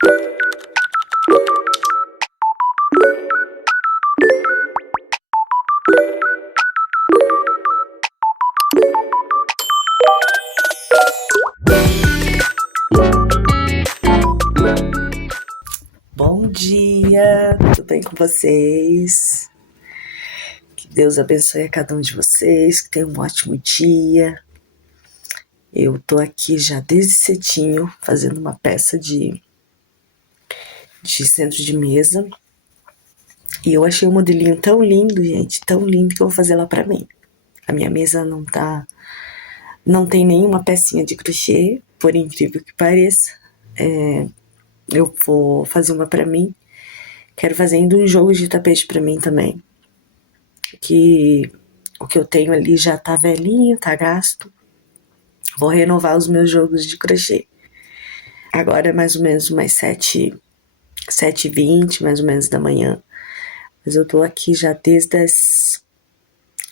Bom dia, tudo bem com vocês? Que Deus abençoe a cada um de vocês, que tenham um ótimo dia. Eu tô aqui já desde cedinho fazendo uma peça de centro de mesa e eu achei um modelinho tão lindo, gente, tão lindo que eu vou fazer lá pra mim. A minha mesa não tem nenhuma pecinha de crochê, por incrível que pareça. Eu vou fazer uma pra mim. Quero fazer ainda um jogo de tapete pra mim também. Que o que eu tenho ali já tá velhinho, tá gasto. Vou renovar os meus jogos de crochê. Agora é mais ou menos umas 7h20, mais ou menos da manhã. Mas eu tô aqui já desde das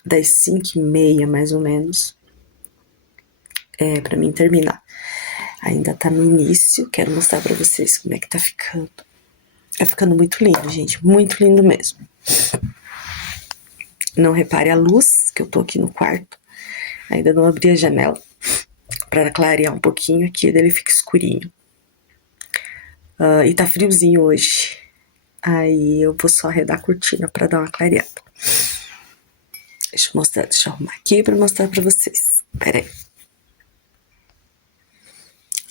5h30, mais ou menos. Pra mim terminar. Ainda tá no início, quero mostrar pra vocês como é que tá ficando. Tá ficando muito lindo, gente, muito lindo mesmo. Não repare a luz, que eu tô aqui no quarto. Ainda não abri a janela pra clarear um pouquinho aqui, daí ele fica escurinho. E tá friozinho hoje. Aí eu vou só arredar a cortina pra dar uma clareada. Deixa eu arrumar aqui pra mostrar pra vocês. Pera aí.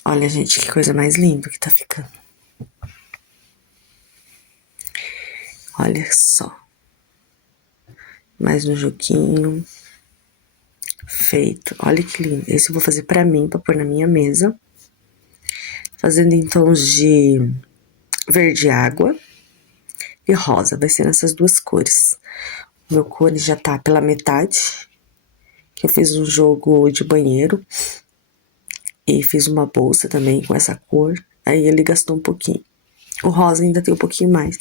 Olha, gente, que coisa mais linda que tá ficando. Olha só. Mais um joguinho. Feito. Olha que lindo. Esse eu vou fazer pra mim, pra pôr na minha mesa. Fazendo em tons de verde água e rosa. Vai ser nessas duas cores. O meu cone já tá pela metade. Que eu fiz um jogo de banheiro. E fiz uma bolsa também com essa cor. Aí ele gastou um pouquinho. O rosa ainda tem um pouquinho mais.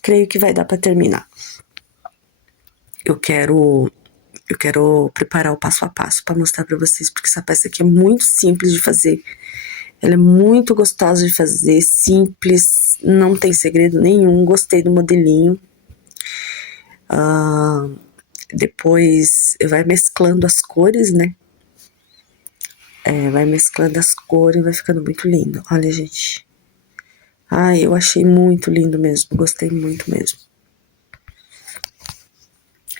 Creio que vai dar pra terminar. Eu quero preparar o passo a passo pra mostrar pra vocês. Porque essa peça aqui é muito simples de fazer. Ela é muito gostosa de fazer. Simples. Não tem segredo nenhum. Gostei do modelinho. Depois vai mesclando as cores, né? Vai mesclando as cores, vai ficando muito lindo. Olha, gente. Eu achei muito lindo mesmo. Gostei muito mesmo.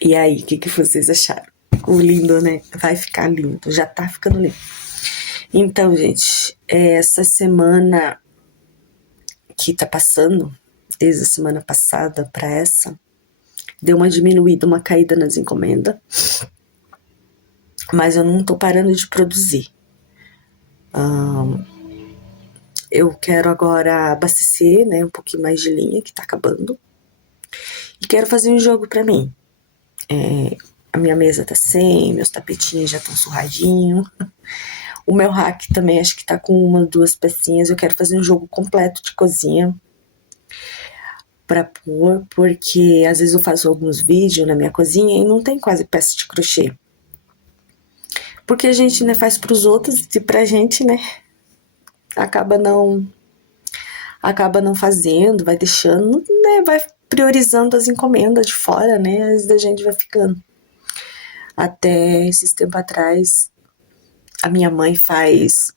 E aí, o que vocês acharam? O lindo, né? Vai ficar lindo. Já tá ficando lindo. Então, gente, essa semana que tá passando, desde a semana passada pra essa, deu uma diminuída, uma caída nas encomendas. Mas eu não tô parando de produzir. Eu quero agora abastecer, né, um pouquinho mais de linha, que tá acabando. E quero fazer um jogo pra mim. A minha mesa tá sem, meus tapetinhos já estão surradinhos. O meu rack também acho que tá com uma, duas pecinhas. Eu quero fazer um jogo completo de cozinha pra pôr, porque às vezes eu faço alguns vídeos na minha cozinha e não tem quase peça de crochê. Porque a gente, né, faz pros outros e pra gente, né, acaba não fazendo, vai deixando, né, vai priorizando as encomendas de fora, né, às vezes a gente vai ficando. Até esses tempos atrás, a minha mãe faz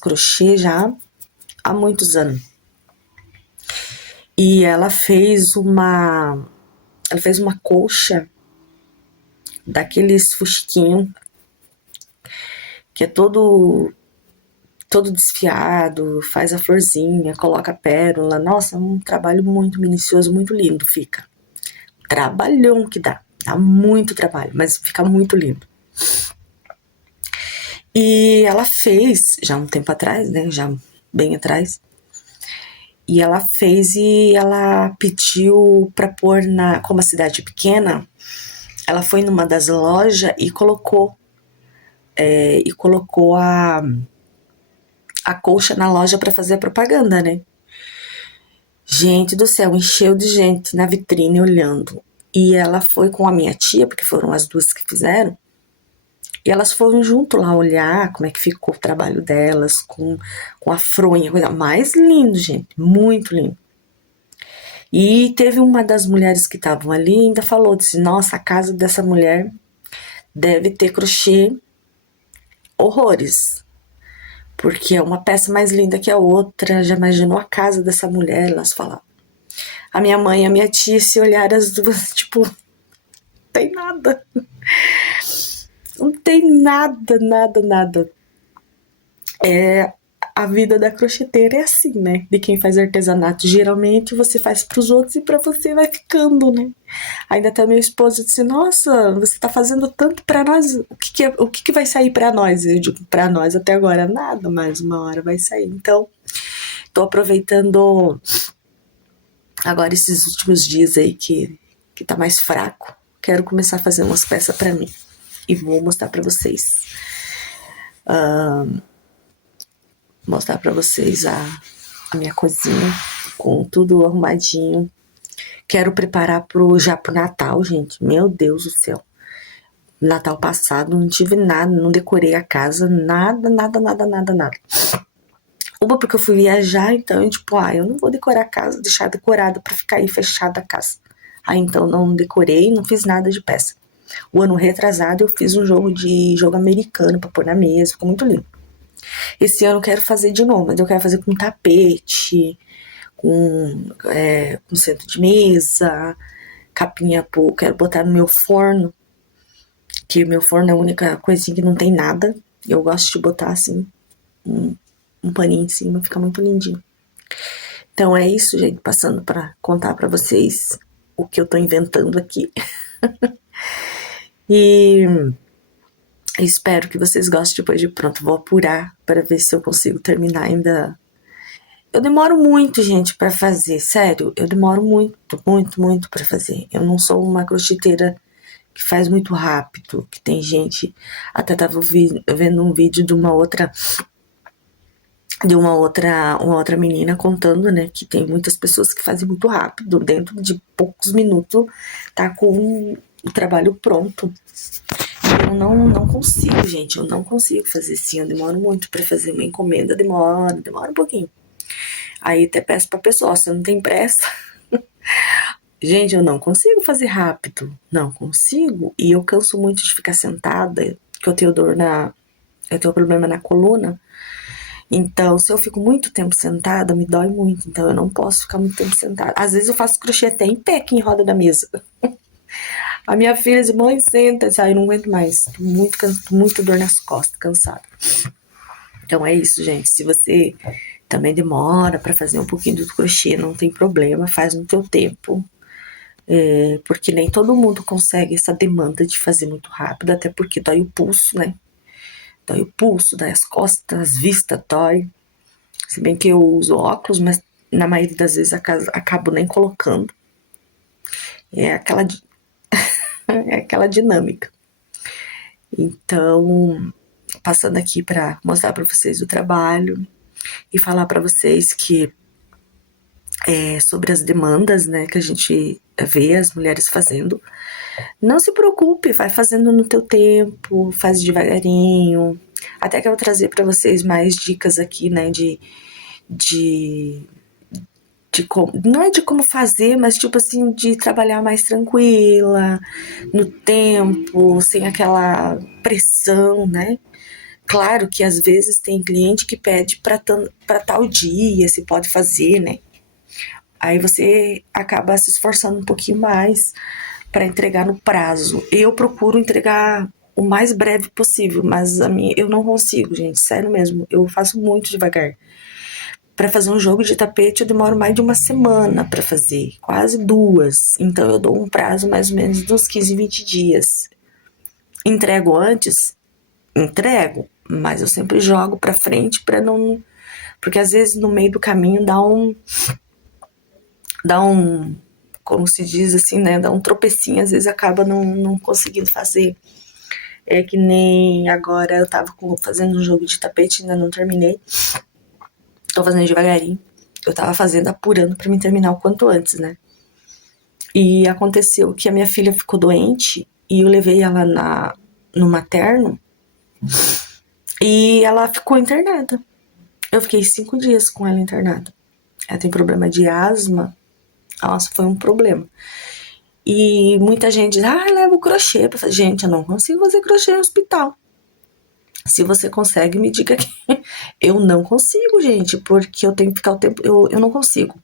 crochê já há muitos anos. E ela fez uma colcha daqueles fuxiquinhos que é todo desfiado, faz a florzinha, coloca a pérola. Nossa, um trabalho muito minucioso, muito lindo fica. Trabalhão que dá muito trabalho, mas fica muito lindo. E ela fez, já um tempo atrás, né, já bem atrás, e ela fez e ela pediu pra pôr como a cidade é pequena, ela foi numa das lojas e colocou a colcha na loja pra fazer a propaganda, né? Gente do céu, encheu de gente na vitrine olhando. E ela foi com a minha tia, porque foram as duas que fizeram. E elas foram junto lá olhar como é que ficou o trabalho delas, com a fronha, coisa mais lindo, gente, muito lindo. E teve uma das mulheres que estavam ali ainda falou, disse, nossa, a casa dessa mulher deve ter crochê horrores, porque é uma peça mais linda que a outra, já imaginou a casa dessa mulher, elas falavam. A minha mãe e a minha tia se olharam as duas, tipo, não tem nada. Não tem nada, nada, nada. É, a vida da crocheteira é assim, né? De quem faz artesanato. Geralmente você faz pros outros e pra você vai ficando, né? Ainda até meu esposo disse, nossa, você tá fazendo tanto pra nós, o que vai sair pra nós? Eu digo, pra nós até agora nada, mas uma hora vai sair. Então, tô aproveitando agora esses últimos dias aí que tá mais fraco. Quero começar a fazer umas peças pra mim. E vou mostrar pra vocês. Mostrar pra vocês a minha cozinha com tudo arrumadinho. Quero preparar já pro Natal, gente. Meu Deus do céu. Natal passado não tive nada, não decorei a casa, nada, nada, nada, nada, nada. Uma porque eu fui viajar, então, tipo, eu não vou decorar a casa, deixar decorada pra ficar aí fechada a casa. Aí então não decorei, não fiz nada de peça. O ano retrasado eu fiz um jogo americano pra pôr na mesa, ficou muito lindo. Esse ano eu quero fazer de novo, mas eu quero fazer com tapete, com centro de mesa, capinha, quero botar no meu forno, que meu forno é a única coisinha que não tem nada. Eu gosto de botar assim, um paninho em cima, fica muito lindinho. Então é isso, gente, passando para contar para vocês o que eu tô inventando aqui. E espero que vocês gostem depois de pronto. Vou apurar para ver se eu consigo terminar ainda. Eu demoro muito, gente, para fazer, sério. Eu demoro muito, muito, muito para fazer. Eu não sou uma crocheteira que faz muito rápido, que tem gente. Até tava vendo um vídeo de uma outra menina contando, né, que tem muitas pessoas que fazem muito rápido, dentro de poucos minutos tá com o trabalho pronto. Eu não consigo, gente, eu não consigo fazer assim, eu demoro muito para fazer uma encomenda, demora um pouquinho. Aí até peço pra pessoa, você não tem pressa? Gente, eu não consigo fazer rápido, não consigo, e eu canso muito de ficar sentada, que eu tenho eu tenho problema na coluna. Então, se eu fico muito tempo sentada, me dói muito. Então, eu não posso ficar muito tempo sentada. Às vezes eu faço crochê até em pé aqui em roda da mesa. A minha filha diz, mãe, senta. Eu não aguento mais. Tô muito dor nas costas, cansada. Então, é isso, gente. Se você também demora para fazer um pouquinho do crochê, não tem problema. Faz no teu tempo. Porque nem todo mundo consegue essa demanda de fazer muito rápido. Até porque dói o pulso, né? Dói o pulso, dói as costas, as vistas, dói. Se bem que eu uso óculos, mas na maioria das vezes acabo nem colocando. É aquela, é aquela dinâmica. Então, passando aqui para mostrar para vocês o trabalho e falar para vocês que sobre as demandas, né, que a gente vê as mulheres fazendo. Não se preocupe, vai fazendo no teu tempo, faz devagarinho. Até quero trazer para vocês mais dicas aqui, né, de como, não é de como fazer, mas tipo assim, de trabalhar mais tranquila, no tempo, sem aquela pressão, né? Claro que às vezes tem cliente que pede para tal dia, se pode fazer, né? Aí você acaba se esforçando um pouquinho mais para entregar no prazo. Eu procuro entregar o mais breve possível, mas eu não consigo, gente, sério mesmo. Eu faço muito devagar. Para fazer um jogo de tapete eu demoro mais de uma semana para fazer, quase 2. Então eu dou um prazo mais ou menos dos 15, 20 dias. Entrego antes? Entrego, mas eu sempre jogo para frente para não, porque às vezes no meio do caminho dá um, como se diz assim, né, dá um tropecinho, às vezes acaba não conseguindo fazer. É que nem agora eu tava fazendo um jogo de tapete, ainda não terminei. Tô fazendo devagarinho. Eu tava fazendo, apurando pra me terminar o quanto antes, né? E aconteceu que a minha filha ficou doente e eu levei ela no materno E ela ficou internada. Eu fiquei 5 dias com ela internada. Ela tem problema de asma. Nossa, foi um problema. E muita gente diz, leva o crochê. Eu falei, gente, eu não consigo fazer crochê no hospital. Se você consegue, me diga que eu não consigo, gente, porque eu tenho que ficar o tempo. Eu não consigo.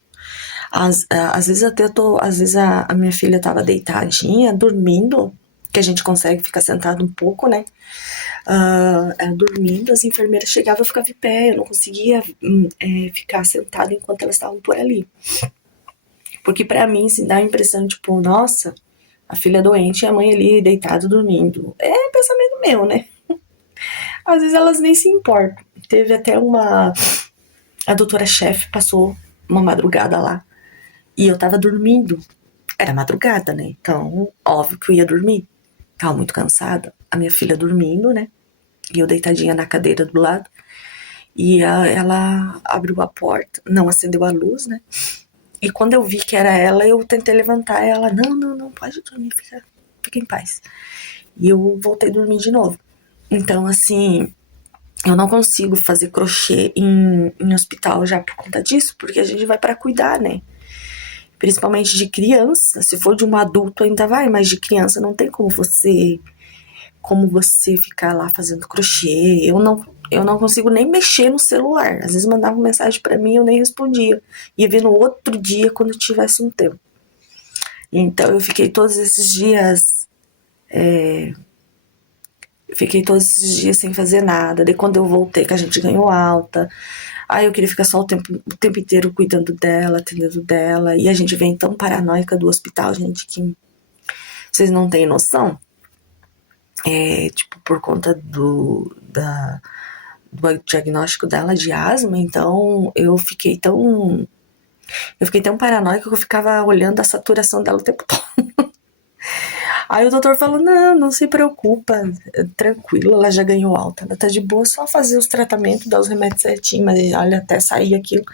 Às vezes até às vezes a minha filha tava deitadinha, dormindo, que a gente consegue ficar sentado um pouco, né? Ela dormindo, as enfermeiras chegavam e ficavam em pé, eu não conseguia ficar sentada enquanto elas estavam por ali. Porque pra mim, se dá a impressão, tipo, nossa, a filha doente e a mãe ali deitada dormindo. É pensamento meu, né? Às vezes elas nem se importam. Teve até a doutora-chefe passou uma madrugada lá e eu tava dormindo. Era madrugada, né? Então, óbvio que eu ia dormir. Tava muito cansada. A minha filha dormindo, né? E eu deitadinha na cadeira do lado. E ela abriu a porta, não acendeu a luz, né? E quando eu vi que era ela, eu tentei levantar ela. Não, pode dormir, fica em paz. E eu voltei a dormir de novo. Então, assim, eu não consigo fazer crochê em hospital já por conta disso, porque a gente vai pra cuidar, né? Principalmente de criança. Se for de um adulto ainda vai, mas de criança não tem como você ficar lá fazendo crochê. Eu não consigo nem mexer no celular. Às vezes mandavam mensagem pra mim e eu nem respondia. Ia ver no outro dia quando eu tivesse um tempo. Então eu fiquei todos esses dias sem fazer nada. Daí quando eu voltei, que a gente ganhou alta, aí eu queria ficar só o tempo inteiro cuidando dela, atendendo dela. E a gente vem tão paranoica do hospital, gente, que vocês não têm noção. Tipo, por conta do diagnóstico dela de asma, então eu fiquei tão paranoica que eu ficava olhando a saturação dela o tempo todo. Aí o doutor falou, não se preocupa, tranquilo, ela já ganhou alta, ela tá de boa, só fazer os tratamentos, dar os remédios certinho, mas olha, até sair aquilo.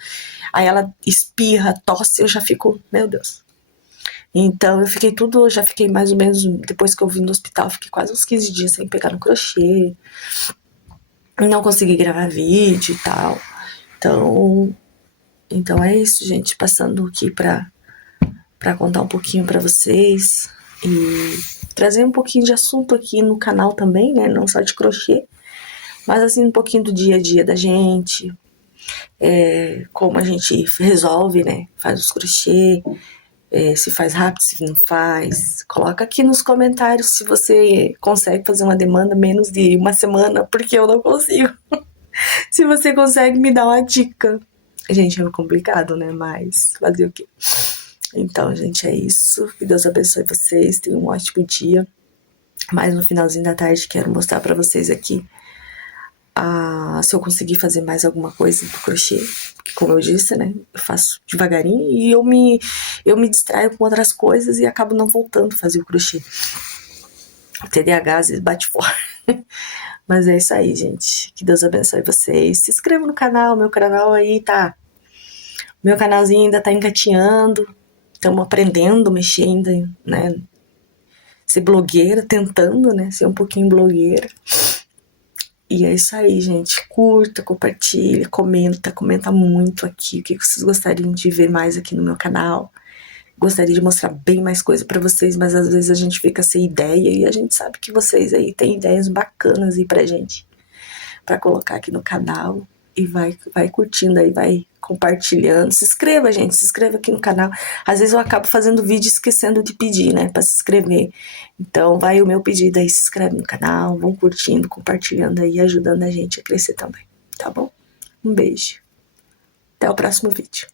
Aí ela espirra, tosse, eu já fico, meu Deus. Então eu já fiquei mais ou menos, depois que eu vim do hospital, fiquei quase uns 15 dias sem pegar no crochê, não consegui gravar vídeo e tal. Então é isso, gente, passando aqui pra contar um pouquinho pra vocês e trazer um pouquinho de assunto aqui no canal também, né, não só de crochê, mas assim um pouquinho do dia a dia da gente, como a gente resolve, né, faz os crochê, se faz rápido, se não faz. Coloca aqui nos comentários se você consegue fazer uma demanda menos de uma semana, porque eu não consigo. Se você consegue, me dá uma dica. Gente, é complicado, né? Mas fazer o quê? Então, gente, é isso. Que Deus abençoe vocês. Tenham um ótimo dia. Mas no finalzinho da tarde, quero mostrar pra vocês aqui se eu conseguir fazer mais alguma coisa do crochê. Porque, como eu disse, né? Eu faço devagarinho e eu me distraio com outras coisas e acabo não voltando a fazer o crochê. O TDAH às vezes bate fora. Mas é isso aí, gente. Que Deus abençoe vocês. Se inscreva no canal. Meu canal aí tá... Meu canalzinho ainda tá engatinhando. Estamos aprendendo, mexendo, né? Ser blogueira, tentando, né? Ser um pouquinho blogueira. E é isso aí, gente. Curta, compartilha, comenta muito aqui o que vocês gostariam de ver mais aqui no meu canal. Gostaria de mostrar bem mais coisa pra vocês, mas às vezes a gente fica sem ideia e a gente sabe que vocês aí têm ideias bacanas aí pra gente, pra colocar aqui no canal. E vai curtindo aí, vai compartilhando. Se inscreva, gente, se inscreva aqui no canal. Às vezes eu acabo fazendo vídeo esquecendo de pedir, né, pra se inscrever. Então vai o meu pedido aí, se inscreve no canal, vão curtindo, compartilhando aí, ajudando a gente a crescer também, tá bom? Um beijo. Até o próximo vídeo.